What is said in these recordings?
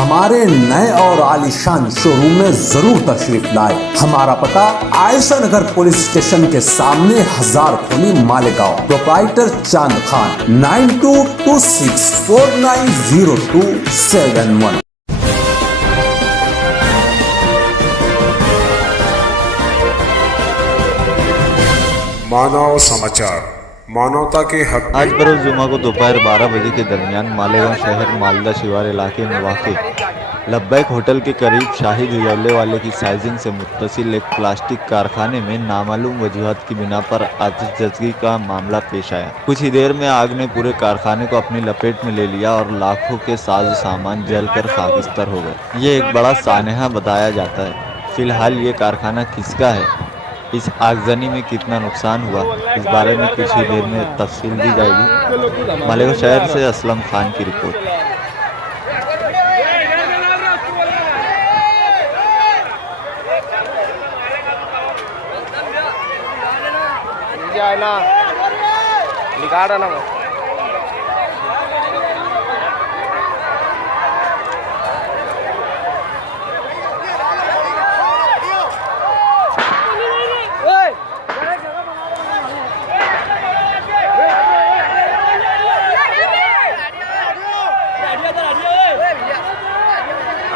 हमारे नए और आलीशान शोरूम में जरूर तशरीफ लाए। हमारा पता आयशा नगर पुलिस स्टेशन के सामने, हजार खोली मालेगांव। प्रोप्राइटर चांद खान 9226490271। मानव समाचार, मानवता के हक में। आज बरोज जुमा को दोपहर 12 बजे के दरमियान मालेगांव शहर मालदा शिवार इलाके में वाक़ लब्बैक होटल के करीब शाहिद हिजौले वाले की साइजिंग से मुत्तसिल एक प्लास्टिक कारखाने में नामालूम वजूहत की बिना पर आतिशबाजी का मामला पेश आया। कुछ ही देर में आग ने पूरे कारखाने को अपनी लपेट में ले लिया और लाखों के साज सामान जलकर खाकिस्तर हो गए। ये एक बड़ा सानहा बताया जाता है। फिलहाल ये कारखाना किसका है, इस आगजनी में कितना नुकसान हुआ, इस बारे में कुछ ही देर में तफसील दी जाएगी। मालेगांव शहर से असलम खान की रिपोर्ट।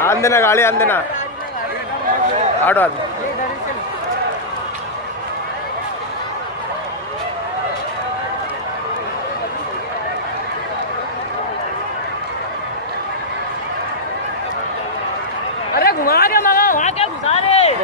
अंदना गाड़ी अंदना आडो అది अरे घुमा के मंगा वहाँ क्या घुसा रहे